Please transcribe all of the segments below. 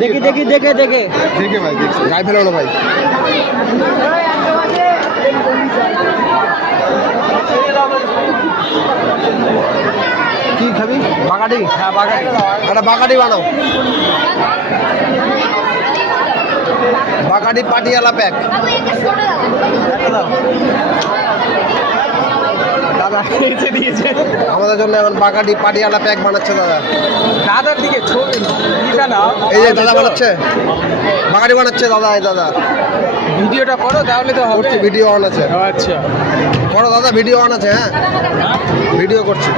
দেখি দেখি দেখে দেখে দেখে ভাই গায়ে ফেলো না ভাই। কি খাবি? বাগাড়ি? হ্যাঁ বাগাড়ি, একটা বাগাড়ি বানাও। বাগাড়ি পাটিয়ালা প্যাক। দাদা এসে দিয়েছে আমাদের জন্য, এখন বাগাড়ি পাটিয়ালা প্যাক বানাচ্ছে দাদা। দাদার দিকে এই যে দাদা বানাচ্ছে, বাগাড়ি বানাচ্ছে দাদা। এই দাদা ভিডিওটা করো তাহলে তো হবে। ভিডিও অন আছে। আচ্ছা করো দাদা, ভিডিও অন আছে। হ্যাঁ ভিডিও করছি।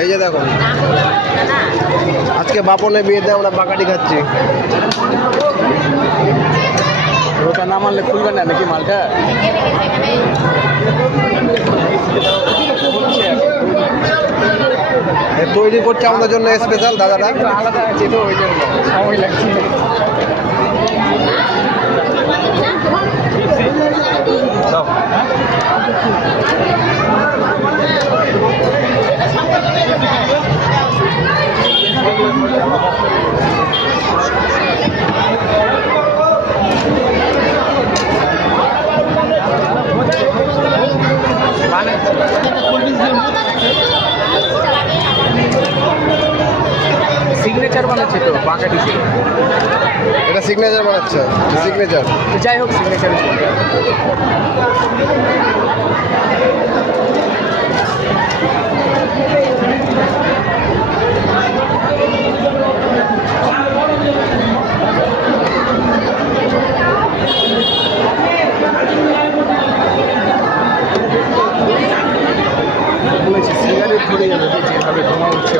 এই যে দেখো, আজকে বাপনের বিয়েতে আমরা বাগাড়ি খাচ্ছি। ওটা না মানলে খুলবে না নাকি মালটা? তৈরি করছে আমাদের জন্য স্পেশাল দাদাটা। আলাদা আছে তো, ওই জন্য সময় লাগছে। সিগনেচার বানাচ্ছে তো বাগাড়ি, এটা সিগনেচার বানাচ্ছে। সিগনেচার যাই হোক, সিগনেচার বলেছি। সিগারেট ধরে যাবে যেভাবে ধোঁয়া উঠছে।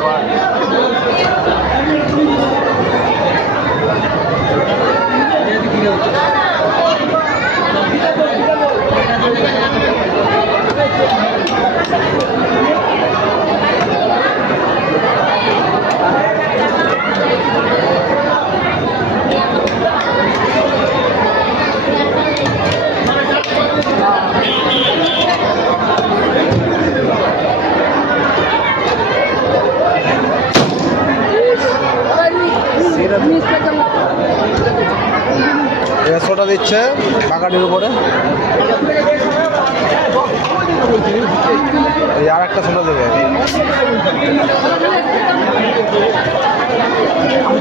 আর সোটা দিচ্ছে বাগাড়ির উপরে। আর একটা সোটা দেবে।